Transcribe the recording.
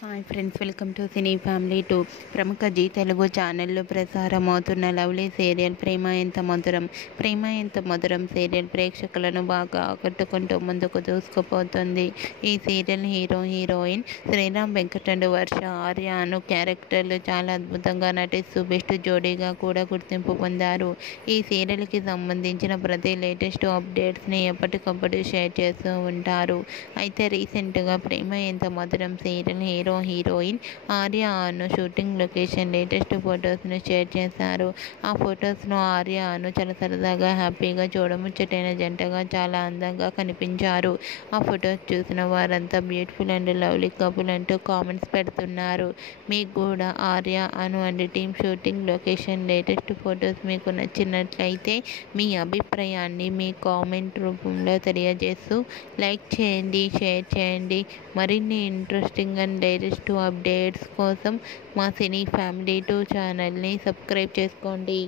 Hi friends, welcome to cine family 2. ప్రముఖ G Telugu ఛానల్లో ప్రసారం అవుతున్న లవ్లీ సీరియల్ ప్రేమ ఎంత మధురం. ప్రేమ ఎంత మధురం సీరియల్ ప్రేక్షకులను బాగా ఆకట్టుకుంటూ ముందుకు దూసుకుపోతుంది. ఈ serial hero heroine Sriram Venkat and Varsha Arya Anu క్యారెక్టర్లు చాలా అద్భుతంగా నటిస్తూ బెస్ట్ జోడీగా కూడా గుర్తింపు పొందారు. ఈ సీరియల్కి సంబంధించిన ప్రతి లేటెస్ట్ అప్డేట్స్ని ఎప్పటికప్పుడు షేర్ చేస్తూ ఉంటారు. అయితే రీసెంట్గా ప్రేమ ఎంత మధురం సీరియల్ హీరోయిన్ ఆర్య అను షూటింగ్ లొకేషన్ లేటెస్ట్ ఫొటోస్ను షేర్ చేశారు. ఆ ఫొటోస్లో ఆర్య అను చాలా సరదాగా హ్యాపీగా చూడముచ్చటైన జంటగా చాలా అందంగా కనిపించారు. ఆ ఫొటోస్ చూసిన వారంతా బ్యూటిఫుల్ అండ్ లవ్లీ కపుల్ అంటూ కామెంట్స్ పెడుతున్నారు. మీకు కూడా Arya Anu and team shooting location latest photos మీకు నచ్చినట్లయితే మీ అభిప్రాయాన్ని మీ కామెంట్ రూపంలో తెలియజేస్తూ లైక్ చేయండి, షేర్ చేయండి. మరిన్ని ఇంట్రెస్టింగ్ అండ్ లేటెస్ట్ అప్డేట్స్ కోసం మా సినీ ఫ్యామిలీ 2 ఛానల్ని సబ్స్క్రైబ్ చేసుకోండి.